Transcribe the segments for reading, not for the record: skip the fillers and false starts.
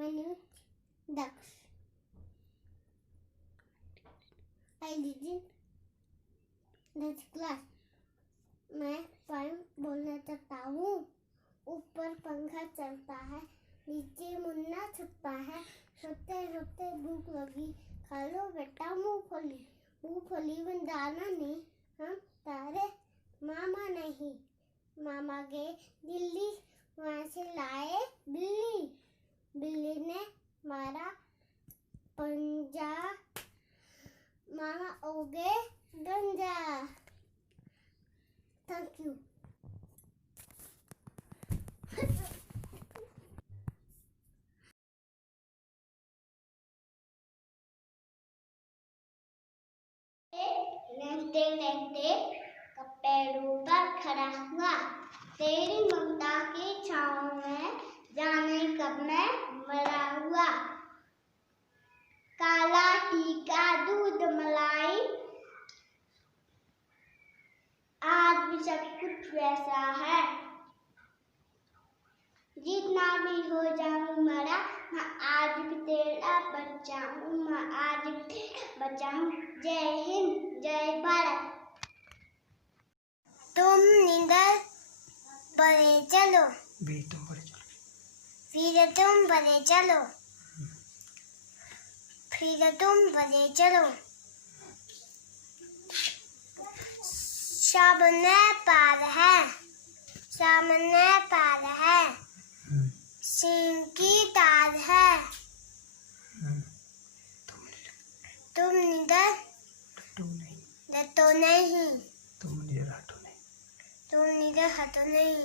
Manoj Daksh. I didn't that class. मैं poem बोलना चाहता हूँ। ऊपर पंखा चलता है, नीचे मुन्ना छुपता है, सोते सोते भूख लगी, खा लो बेटा मूंगफली। मूंगफली बनाना नहीं, हम तारे मामा नहीं। मामा गए दिल्ली, वहाँ से लाए बिल्ली। बिल्ली ने मारा पंजा, मामा हो गए गंजा। Thank you. लेटे लेटे पेड़ ऊपर खड़ा हुआ, तेरी ममता की छाँव में जाने कब मैं मरा हुआ। काला टीका दूध मलाई, आज भी सब कुछ वैसा है। जितना भी हो जाऊं मरा, मैं आज भी तेरा बच्चा हूँ, मैं आज भी तेरा बच्चा हूँ। जय हिंद, जय भारत। तुम नींदर बड़े चलो, वीर तुम बड़े चलो, वीर तुम बड़े चलो, फिर तुम बड़े चलो। सामने पार है, सामने पार है, सिंह की तार है। तुम निडर तो नहीं, तुम निडर हटो नहीं, तुम निडर हटो नहीं।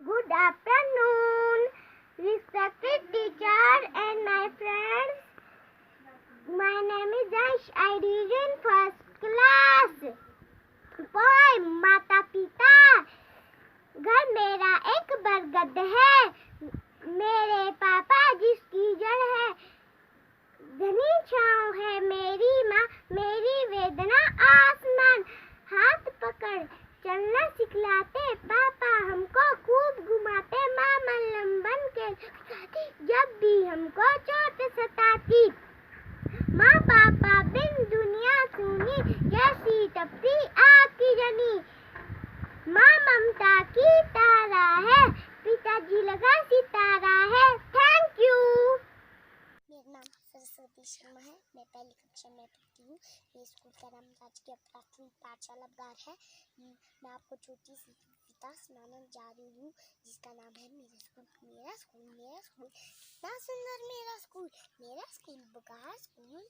Good afternoon, respected teacher and my friends. My name is Ash. I read in first class. Poem माता पिता। घर मेरा एक बरगद है, मेरे पापा जिसकी जड़ है, घनी छाँव है मेरी माँ, मेरी वेदना आसमान। हाथ पकड़ चलना सिखलाते पापा, हमको खूब घुमाते मामा लंबन के साथी। जब भी हमको चोट सताती, माँ पापा बिन दुनिया सुनी, जैसी तपती आग की जनी। माँ ममता की तारा है, पिताजी लगा सितारा है। Thank you. मेरा नाम सरस्वती शर्मा है, मैं पहली कक्षा में पढ़ती हूँ। ये स्कूल का नाम राजकीय प्राथमिक पाठशाला बघार है। मैं आपको छोटी सी कविता सुनाने जा रही हूँ, जिसका नाम है मेरा स्कूल। मेरा स्कूल, मेरा स्कूल, कितना सुंदर मेरा स्कूल, मेरा स्कूल बघार स्कूल।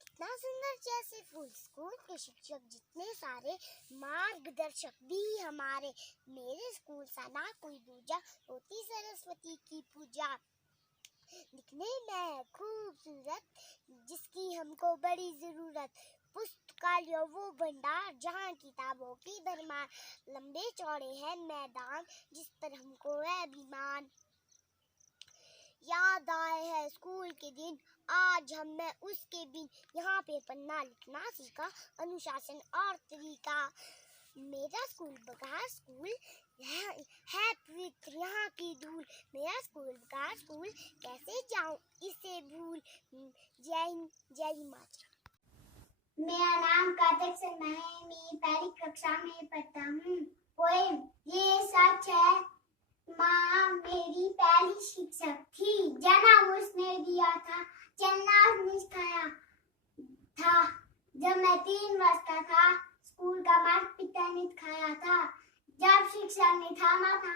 कितना सुंदर जैसे फूल, स्कूल के शिक्षक जितने सारे, मार्गदर्शक भी हमारे। मेरे स्कूल सा ना कोई दूजा, होती सरस्वती की पूजा। दिखने में खूबसूरत, जिसकी हमको बड़ी जरूरत। पुस्तकालय वो भंडार, जहाँ किताबों की भरमार। लंबे चौड़े हैं मैदान, जिस पर हमको है अभिमान। याद आए हैं स्कूल के दिन, आज हमें उसके बिन। यहाँ पे पढ़ना लिखना सीखा, अनुशासन और तरीका। मेरा स्कूल बघार स्कूल है पवित्र यहाँ की धूल। मेरा स्कूल बघार स्कूल, कैसे जाऊं इसे भूल। जय हिंद, जय हिमाचल। मेरा नाम कार्तिक शर्मा है, मैं पहली कक्षा में पढ़ता हूँ। पोएम ये सच है, माँ मेरी पहली शिक्षक थी। जन्म उसने दिया था, चलना उसने सिखाया था। जब मैं 3 वर्ष का था, स्कूल का मार्ग पिता ने खाया था। जब शिक्षक ने थामा था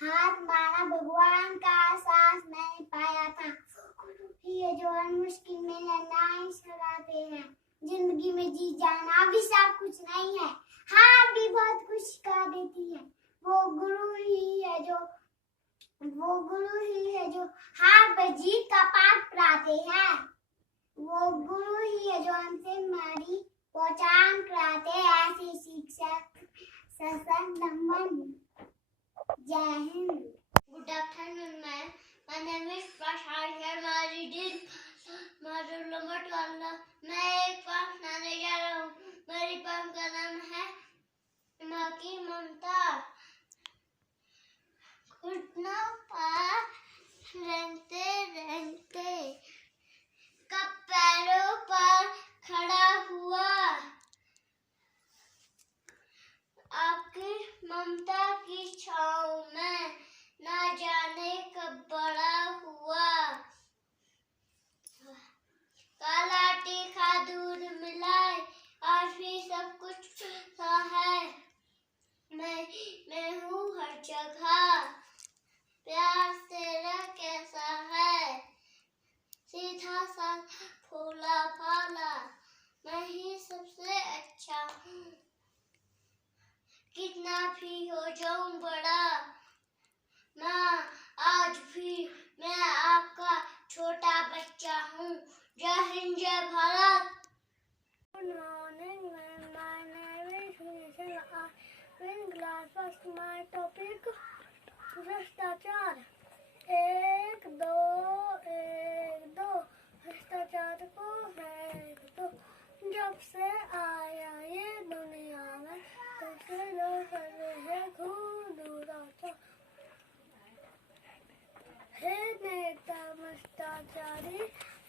हाथ, माना भगवान का एहसास मैंने पाया था। गुरु है जो हर मुश्किल में लड़ाई सिखाते हैं। जिंदगी में जी जाना भी सब कुछ नहीं है, हार भी बहुत कुछ सिखा देती है। वो गुरु ही है जो हार पर जीत का पाठ पढ़ाते हैं। वो गुरु ही है जो हमसे हमारी पहचान कराते हैं। ऐसे शिक्षक ससन नमन। जय Hind. Good afternoon ma'am, my name is Prashant Sharma. Reading my roll number 12। मैं एक पोएम सुनाने जा रहा हूँ। मेरी पोएम का नाम है माँ की ममता घुटनों पर रेंगते रेंगते कब पैरों पर खड़ा हुआ। आपकी ममता की छाँव में ना जाने कब बड़ा हुआ। काला तीखा दूध मिलाए आज भी सब कुछ सा है। मैं हूँ हर जगह, प्यार तेरा कैसा है। सीधा सा फूला फाला मैं ही सबसे अच्छा हूँ। कितना भी हो जाऊं बड़ा, माँ आज भी मैं आपका छोटा बच्चा हूँ। जय हिंद जय Bharat. Good morning, my name is Nisha. In class first, my topic भ्रष्टाचार। एक दो भ्रष्टाचार को फेंक दो। जब से आया ये दुनिया में तब से लोग कर रहे हैं खूब दुराचार। हे नेता भ्रष्टाचारी,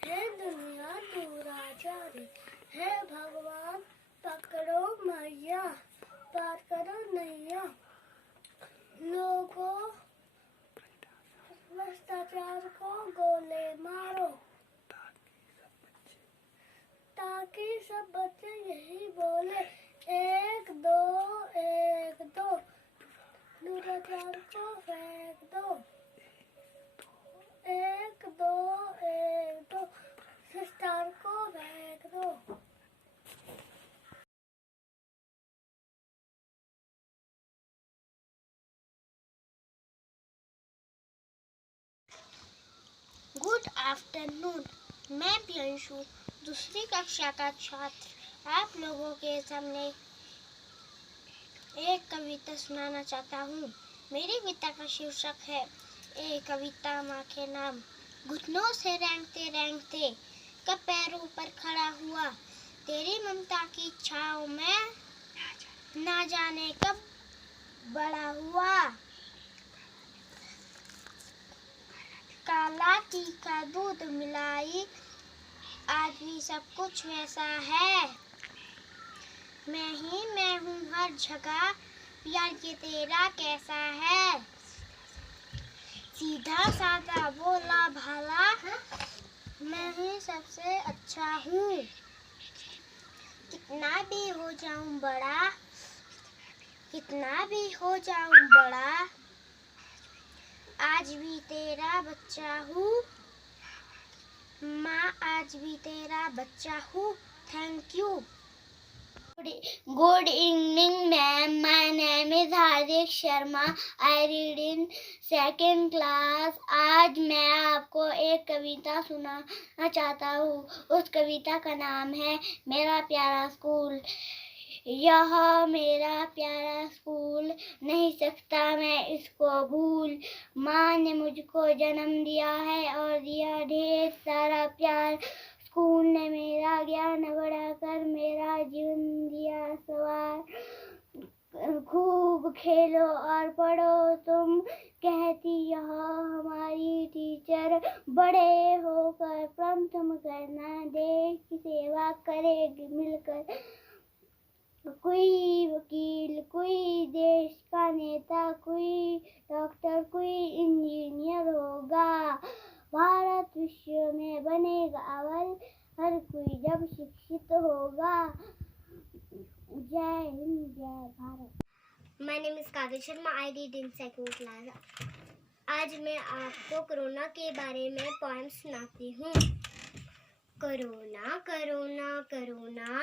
हे दुनिया दुराचारी, हे भगवान पकड़ो मैया, पार करो नैया। लोगों भ्रष्टाचार को गोले मारो ताकि सब बच्चे यही बोले एक दो दुराचार को फेंक दो। एक दो भ्रष्टाचार को फेंक दो। गुड आफ्टरनून, मैं प्रियांशु दूसरी कक्षा का छात्र आप लोगों के सामने एक कविता सुनाना चाहता हूँ। मेरी कविता का शीर्षक है एक कविता माँ के नाम। घुटनों से रेंगते रेंगते कब पैरों पर खड़ा हुआ। तेरी ममता की छाँव में ना जाने कब बड़ा हुआ। काला तीखा दूध मिलाई आज भी सब कुछ वैसा है। मैं हूँ हर जगह, प्यार ये तेरा कैसा है। सीधा साधा भोला भाला मैं ही सबसे अच्छा हूँ। कितना भी हो जाऊं बड़ा, आज भी तेरा बच्चा हूँ। माँ आज भी तेरा बच्चा हूँ। Thank you. Good evening, ma'am. My name is Hardik Sharma. I read in second class. आज मैं आपको एक कविता सुनाना चाहता हूँ। उस कविता का नाम है मेरा प्यारा स्कूल। यह मेरा प्यारा स्कूल, नहीं सकता मैं इसको भूल। माँ ने मुझको जन्म दिया है और दिया ढेर सारा प्यार। स्कूल ने मेरा ज्ञान बढ़ाकर मेरा जीवन दिया सवार। खूब खेलो और पढ़ो तुम, कहती यह हमारी टीचर। बड़े होकर प्रथम करना, देश की सेवा करेगी मिलकर। कोई वकील, कोई देश का नेता, कोई डॉक्टर, कोई इंजीनियर होगा। भारत विश्व में बनेगा अव्वल, हर कोई जब शिक्षित होगा। जय हिंद जय Bharat. My name is Kavya Sharma. I read in second class. आज मैं आपको कोरोना के बारे में पोएम सुनाती हूँ। कोरोना कोरोना कोरोना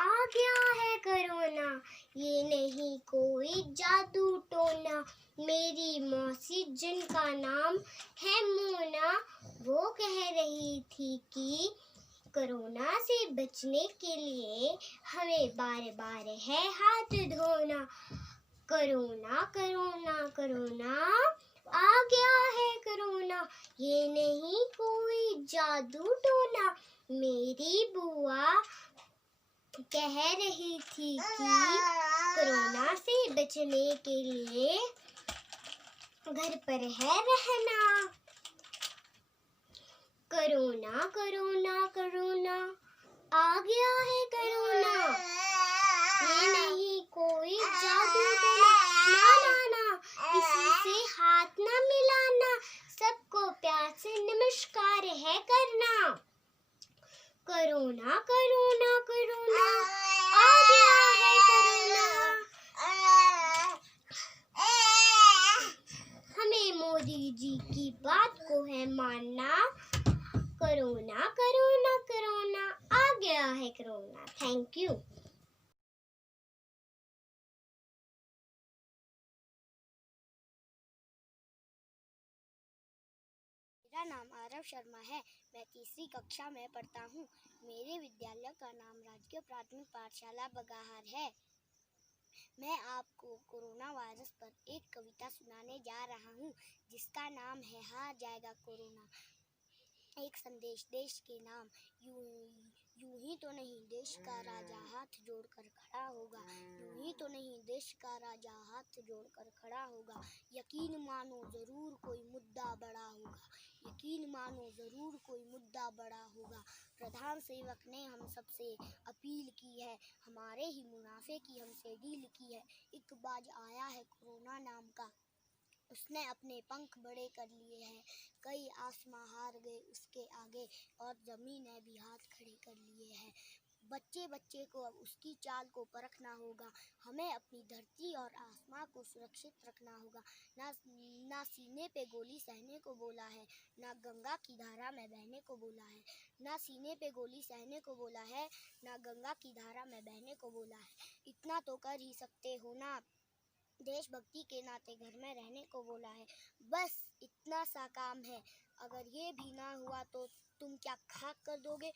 आ गया है कोरोना, ये नहीं कोई जादू टोना। मेरी मौसी जिनका नाम है मोना, वो कह रही थी कि कोरोना से बचने के लिए हमें बार बार है हाथ धोना। कोरोना कोरोना कोरोना आ गया है कोरोना, ये नहीं कोई जादू टोना। मेरी बुआ कह रही थी कि कोरोना से बचने के लिए घर पर है रहना। कोरोना कोरोना कोरोना आ गया है कोरोना। ये नहीं कोई जादू टोना, ना ना ना, किसी से हाथ ना मिलाना, सबको प्यार से नमस्कार है करना। कोरोना कोरोना कोरोना आ गया है कोरोना। हमें मोदी जी की बात को है मानना। कोरोना कोरोना कोरोना आ गया है कोरोना। Thank you. मेरा नाम आरव शर्मा है। मैं तीसरी कक्षा में पढ़ता हूँ। मेरे विद्यालय का नाम राजकीय प्राथमिक पाठशाला बगाहार है। मैं आपको कोरोना वायरस पर एक कविता सुनाने जा रहा हूँ, जिसका नाम है हार जाएगा कोरोना। एक संदेश देश के नाम, यूं ही तो नहीं देश का राजा हाथ जोड़कर खड़ा होगा। यूं ही तो नहीं देश का राजा हाथ जोड़कर खड़ा होगा। यकीन मानो जरूर कोई मुद्दा बड़ा होगा। यकीन मानो जरूर कोई मुद्दा बड़ा होगा। प्रधान सेवक ने हम सबसे अपील की है, हमारे ही मुनाफे की हमसे डील की है। एक बाज आया है कोरोना नाम का, उसने अपने पंख बड़े कर लिए हैं। कई आसमां हार गए उसके आगे, और जमीनें भी हाथ खड़े कर लिए हैं। बच्चे बच्चे को अब उसकी चाल को परखना होगा। हमें अपनी धरती और आसमां को सुरक्षित रखना होगा। ना सीने पे गोली सहने को बोला है, ना गंगा की धारा में बहने को बोला है। ना सीने पे गोली सहने को बोला है, ना गंगा की धारा में बहने को बोला है। इतना तो कर ही सकते हो ना, देशभक्ति के नाते घर में रहने को बोला है। बस इतना सा काम है। अगर ये भी ना हुआ तो तुम क्या खाक कर दोगे?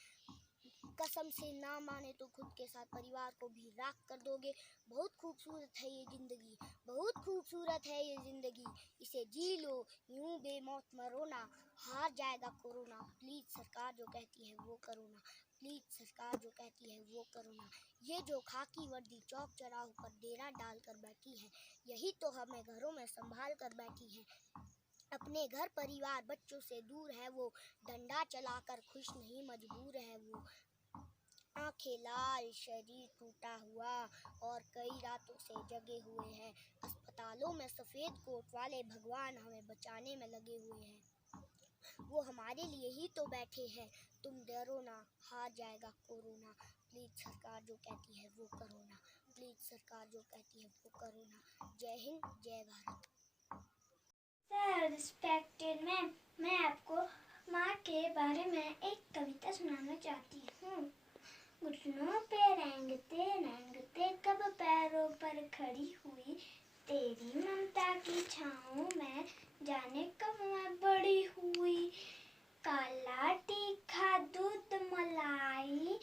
कसम से ना माने तो खुद के साथ परिवार को भी राख कर दोगे। बहुत खूबसूरत है ये जिंदगी, बहुत खूबसूरत है ये जिंदगी, इसे जी लो यूं बेमौत मरो ना। हार जाएगा कोरोना, प्लीज सरकार जो कहती है वो करो ना। प्लीज सरकार जो कहती है वो करो ना। ये जो खाकी वर्दी चौक चौराहों पर डेरा डाल कर बैठी है, यही तो हमें घरों में संभाल कर बैठी है। अपने घर परिवार बच्चों से दूर है वो, डंडा चलाकर खुश नहीं मजबूर है वो। आंखें लाल, शरीर टूटा हुआ, और कई रातों से जगे हुए हैं। अस्पतालों में सफेद कोट वाले भगवान हमें बचाने में लगे हुए हैं। वो हमारे लिए ही तो बैठे हैं। तुम डरो ना, हार जाएगा कोरोना। प्लीज सरकार जो कहती है वो करो ना। प्लीज सरकार जो कहती है वो करो ना। जय हिंद, जय भारत। सर रिस्पेक्टेड मैम, मैं आपको माँ के बारे में एक कविता सुनाना चाहती हूँ। घुटनों पे रेंगते रेंगते कब पैरों पर खड़ी हुई, तेरी ममता की छाँव में जाने कब मैं बड़ी हुई। काला तीखा दूध मलाई,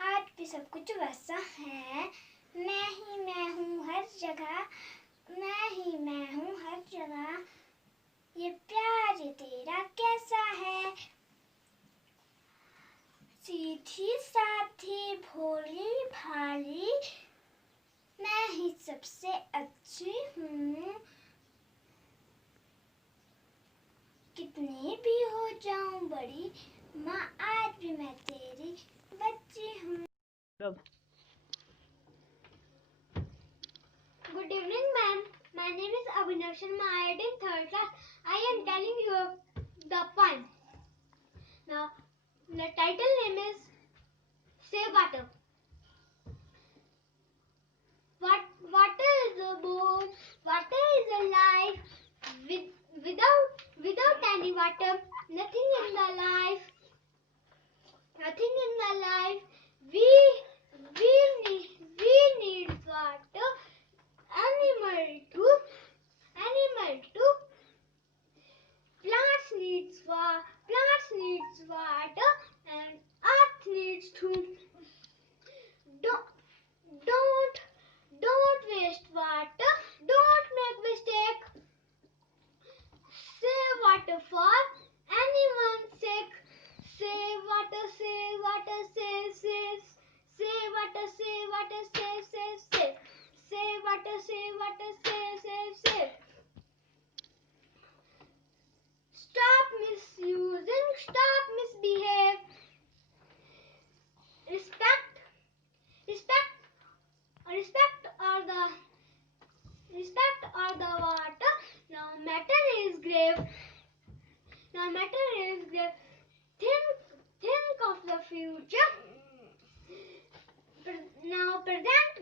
आज भी सब कुछ वैसा है। मैं हूँ हर जगह, मैं ही मैं हूँ हर जगह। ये प्यार तेरा कैसा है? सीधी साधी भोली भाली, मैं ही सबसे अच्छी हूँ। कितनी भी हो जाऊं बड़ी, माँ आज भी मैं तेरी बच्ची हूँ। Good evening, ma'am. My name is Abhinav Sharma. I am in third class. I am telling you the poem. Now, the title name is Save Water. Water is a bone, water is a life. Without any water, nothing in the life. Nothing in the life. We need water. Animal too. Plants needs water, and earth needs too.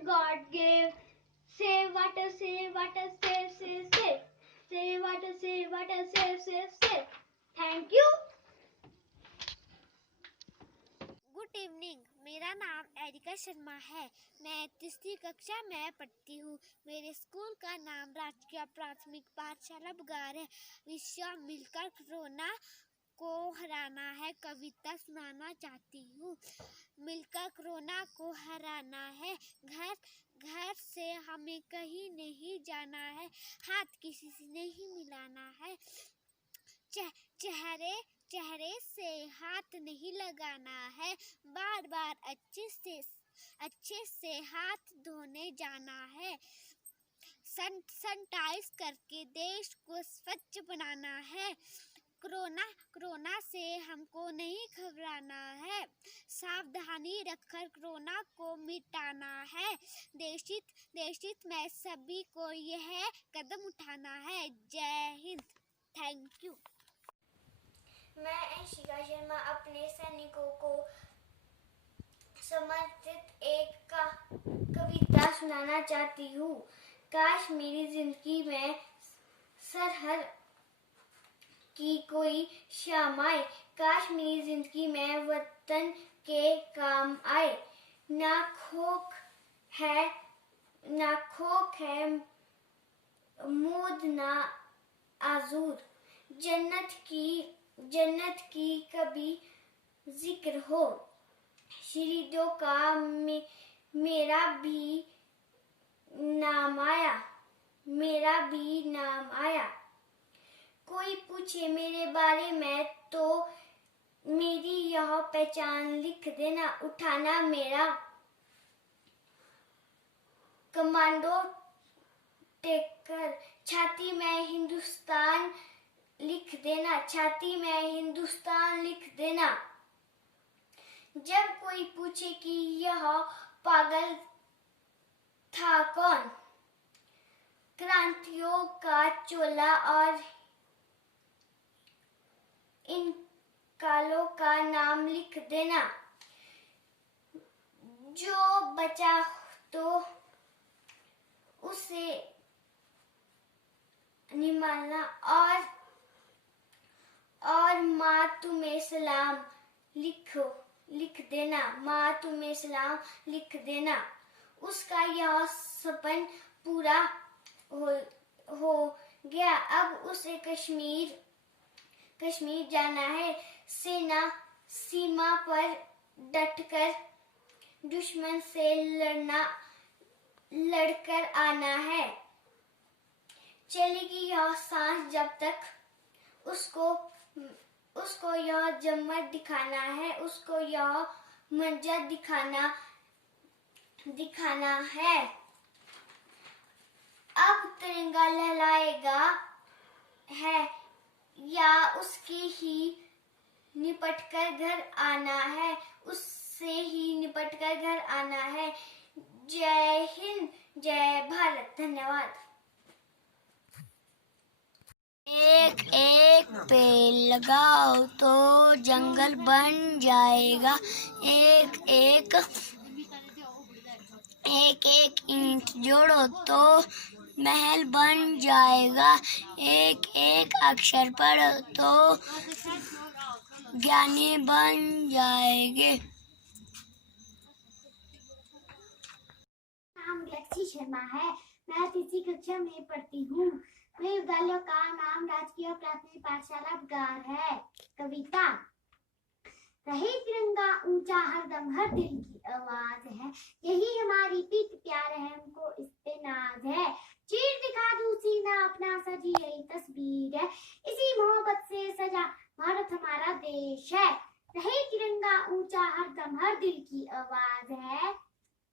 God gave. Save water, save water, save, save, save. Save water, save, save, save. Thank you. Good evening, मेरा नाम areca Sharma है। मैं तीसरी कक्षा में पढ़ती हूँ। मेरे स्कूल का नाम राजकीय प्राथमिक पाठशाला बुगार है। विषय मिलकर कोरोना को हराना है। कविता सुनाना चाहती हूँ। मिलकर कोरोना को हराना है। घर से हमें कहीं नहीं जाना है। हाथ किसी से नहीं मिलाना है। चेहरे से हाथ नहीं लगाना है। बार बार अच्छे से हाथ धोने जाना है। सैनिटाइज करके देश को स्वच्छ बनाना है। कोरोना से हमको नहीं घबराना है। सावधानी रखकर कोरोना को मिटाना है। देशित में सभी को यह कदम उठाना है। जय हिंद। Thank you. मैं अंशिका शर्मा अपने सैनिकों को समर्पित एक कविता सुनाना चाहती हूँ। काश मेरी जिंदगी में सरहद की कोई शाम आए। काश मेरी जिंदगी में वतन के काम आए। ना खोक है मूद ना आजूर। जन्नत की कभी जिक्र हो। शहीदों का मेरा भी नाम आया। कोई पूछे मेरे बारे में तो मेरी यह पहचान लिख देना। उठाना मेरा कमांडो टेकर। छाती में हिंदुस्तान लिख देना। छाती में हिंदुस्तान लिख देना। जब कोई पूछे कि यह पागल था कौन। क्रांतियों का चोला और इन कालों का नाम लिख देना। जो बचा तो उसे निमालना। और माँ तुम्हें सलाम लिख देना। माँ तुम्हें सलाम लिख देना। उसका यह सपन पूरा हो गया। अब उसे कश्मीर जाना है। सेना सीमा पर डटकर दुश्मन से लड़कर आना है। चलेगी यह सांस जब तक उसको यह जम्मत दिखाना है। उसको यह मंजर दिखाना है। अब तिरंगा लहराएगा है या उसके ही निपटकर घर आना है। उससे ही निपटकर घर आना है। जय हिंद, जय भारत। धन्यवाद। एक एक पेड़ लगाओ तो जंगल बन जाएगा। एक एक ईंट जोड़ो तो महल बन जाएगा। एक एक अक्षर पढ़ो तो ज्ञानी बन जाएंगे। नाम लक्ष्मी शर्मा है। मैं तीसरी कक्षा में पढ़ती हूँ। मेरे विद्यालय का नाम राजकीय प्राथमिक पाठशाला बुगार है। कविता। रहे तिरंगा ऊंचा हरदम, हर दिल की आवाज है। यही हमारी पीठ प्यार है, हमको इस पे नाज है। चीर दिखा दूं सीना अपना, सजी यही तस्वीर है। इसी मोहब्बत से सजा भारत हमारा देश है। रहे तिरंगा ऊंचा हरदम, हर दिल की आवाज है।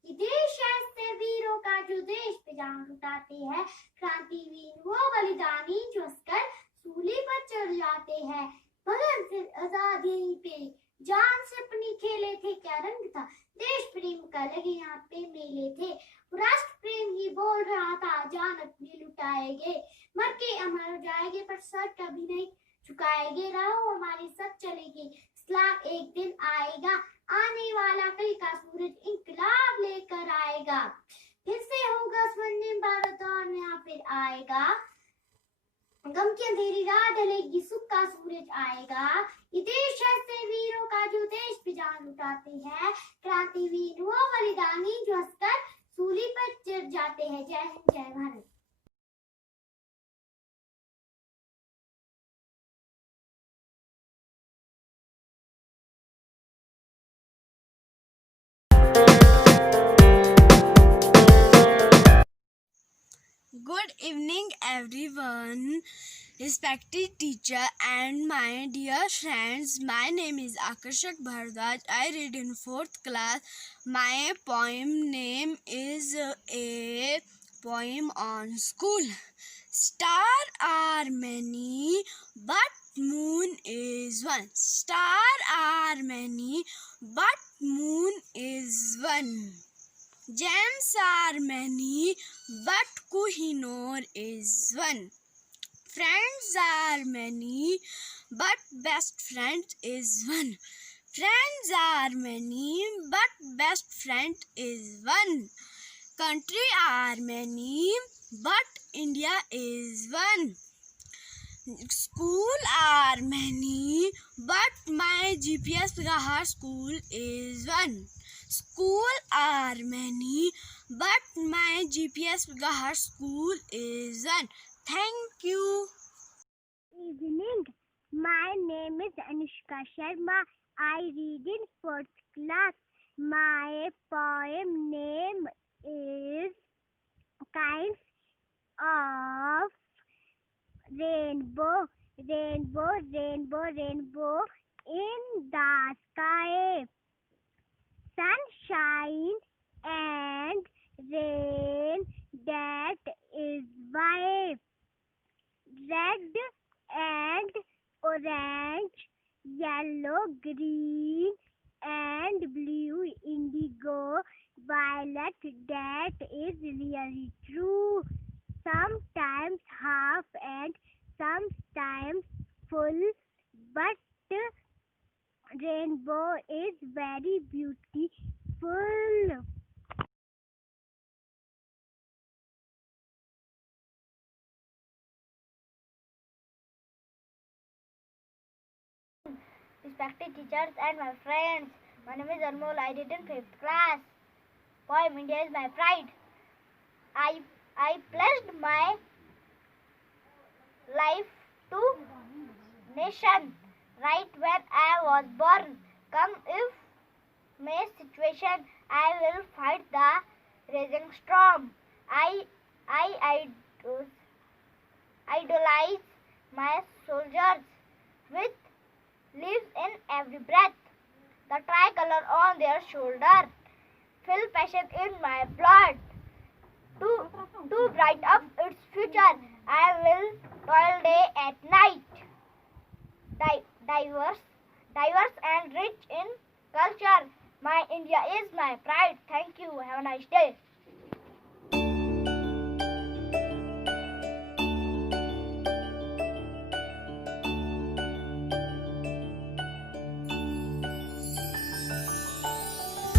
ये देश ऐसे वीरों का जो देश पे जान लुटाते हैं। क्रांतिवीर वो बलिदानी जो अस्कर सूली पर चढ़ जाते हैं। भगत सिंह आजाद यहीं पे जान से अपनी खेले थे। क्या रंग था देश प्रेम का, लगे यहाँ पे मेले थे। राष्ट्र प्रेम ही बोल रहा था, जान अपनी लुटाएंगे। मर के अमर हो जाएंगे पर सर कभी नहीं झुकाएंगे रहो हमारी सब चलेगी, इस्लाम एक दिन आएगा, आने वाला कल का सूरज इंकलाब लेकर आएगा, फिर से होगा स्वर्णिम भारत और नया फिर आएगा, गम की अंधेरी रात ढलेगी, सुख का सूरज आएगा, ये देश ऐसे वीरों का जो देश पे जान लुटाते हैं, क्रांतिवीर वो बलिदानी जो हंसकर सूली पर चढ़ जाते हैं। जय हिंद, जय Bharat. Good evening, everyone. Respected teacher and my dear friends, my name is Akarshak Bhardwaj. I read in 4th class. My poem name is a poem on school. Stars are many, but moon is one. Stars are many, but moon is one. Gems are many, but Kohinoor is one. Friends are many, but best friend is one. Friends are many, but best friend is one. Country are many, but India is one. School are many, but my GPS Gahar school is one. School are many, but my GPS Gahar school is one. Thank you. Evening. My name is Anushka Sharma. I read in 4th class. My poem name is Kinds of Rainbow. Rainbow, rainbow, rainbow in the sky. Sunshine and rain, that is why. Red and orange, yellow, green and blue, indigo, violet, that is really true. Sometimes half and sometimes full, but rainbow is very beautiful. Respected teachers and my friends, my name is Anmol. I read in 5th class. Poem India is my pride. I pledged my life to nation right when I was born. Come if may situation, I will fight the raging storm. I idolize my soldiers with lives in every breath. The tricolor on their shoulder, feel passion in my blood. To bright up its future, I will toil day and night. Diverse and rich in culture. My India is my pride. Thank you. Have a nice day.